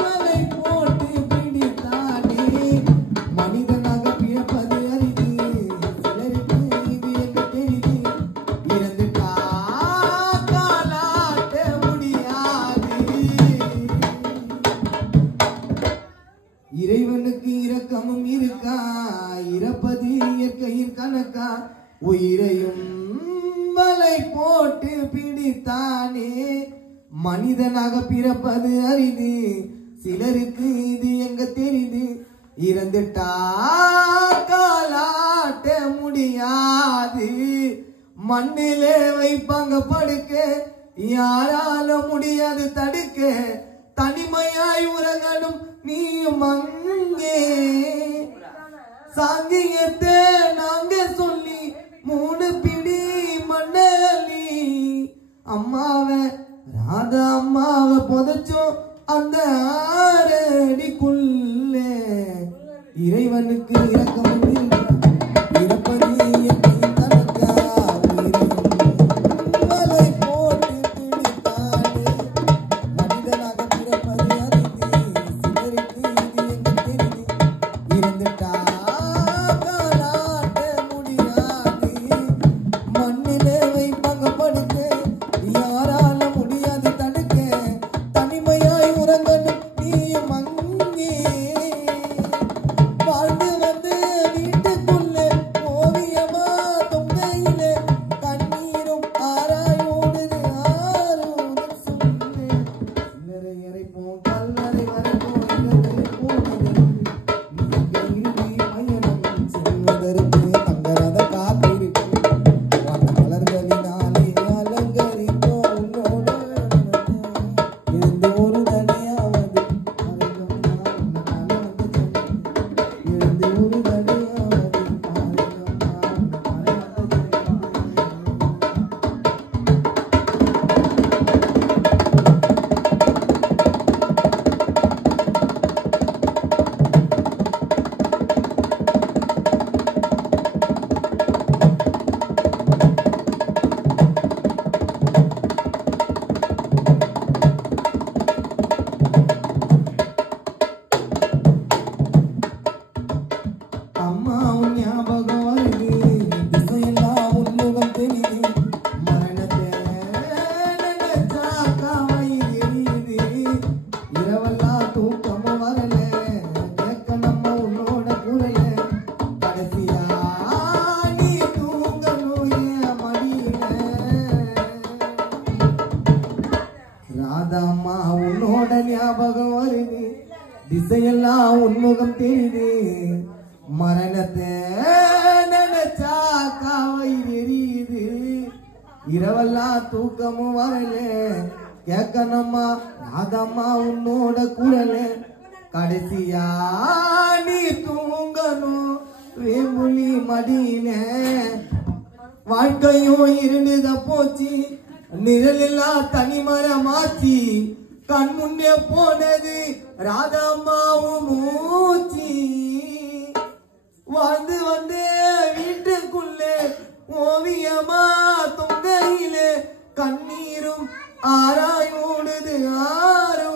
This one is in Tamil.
மலை போட்டு பிடித்தானே மனிதனாக பிறப்பது அரிது சிலருக்கு இது எங்க தெரியுது இறந்துட்டா காலாட்ட முடியாது இறைவனுக்கு இரக்கமும் இருக்கா இறப்பது இயற்கையின் கணக்கா உயிரையும் மலை போட்டு பிடித்தானே மனிதனாக பிறப்பது அரிது சிலருக்கு இது எங்க தெரியுது இறந்துட்டா காலாட்ட முடியாது மண்ணிலே வைப்பாங்க படுக்க யாரால முடியாது தடுக்க தனிமையாய் உறங்கணும் நீயும் அங்கே சாங்கியத்தை நாங்க சொல்லி 3 பிடி மண்ணலி அம்மாவை ராதா அம்மாவை புதைச்சோம் அந்த 6 அடிக்குள்ள இறைவனுக்கு இரக்கம் இறப்பது இயற்கையின் கணக்கா மலை போட்டு பிடித்தானே மனிதனாக பிறப்பது அரிது சிலருக்கு இது எங்க தெரியுது இறந்துட்டா காலாட்ட முடியாது மண்ணிலே வைப்பாங்க படுக்க யாரால முடியாது தடுக்க தனிமையாய் உறங்கணும் நீயும் அங்கே வாழ்ந்து வந்து வீட்டுக்குள்ளே ஓவியமா தொங்கையிலே கண்ணீரும் ஆராயோடுது ஆரோடு சொல்லு சிலரை அரைப்போம் கல்லறை வரைப்போம் இரவு போனது நீங்க இறுதி பயணம் செல்வதற்கு தங்கரத காத்திருக்கு மலர்களினாலே அலங்கரிப்போம் உன்னோடு இருந்து ஒரு தடையாவது இருந்து ஒரு தடையாவது அம்மா உன் ஞாபகம் வருது திசையெல்லாம் உன்முகம் தெரியுது மரணத்தை நினைச்சா காவை எரியுது இரவெல்லாம் தூக்கமும் வரல கேட்க நம்ம உன்னோட குரல கடைசியா நீ தூங்கணும் என் மடியில ராதா அம்மா உன்னோட ஞாபகம் வருது திசையெல்லாம் உன்முகம் தெரியுது மரணத்தை நினைச்சா காவை எரியுது இரவெல்லாம் தூக்கமும் வரல கேட்கணுமா ராதம்மா உன்னோட குரல கடைசியா நீ தூங்கணும் வேம்புலி மடியில வாழ்க்கையும் இருந்துத போச்சு நிழலெல்லா தனிமரமாச்சி கண் முன்னே போனது ராதாம்மாவும் மூச்சி வாழ்ந்து வந்து வீட்டுக்குள்ளே ஓவியமா தொங்கையிலே கண்ணீரும் ஆராயோடுது ஆரோ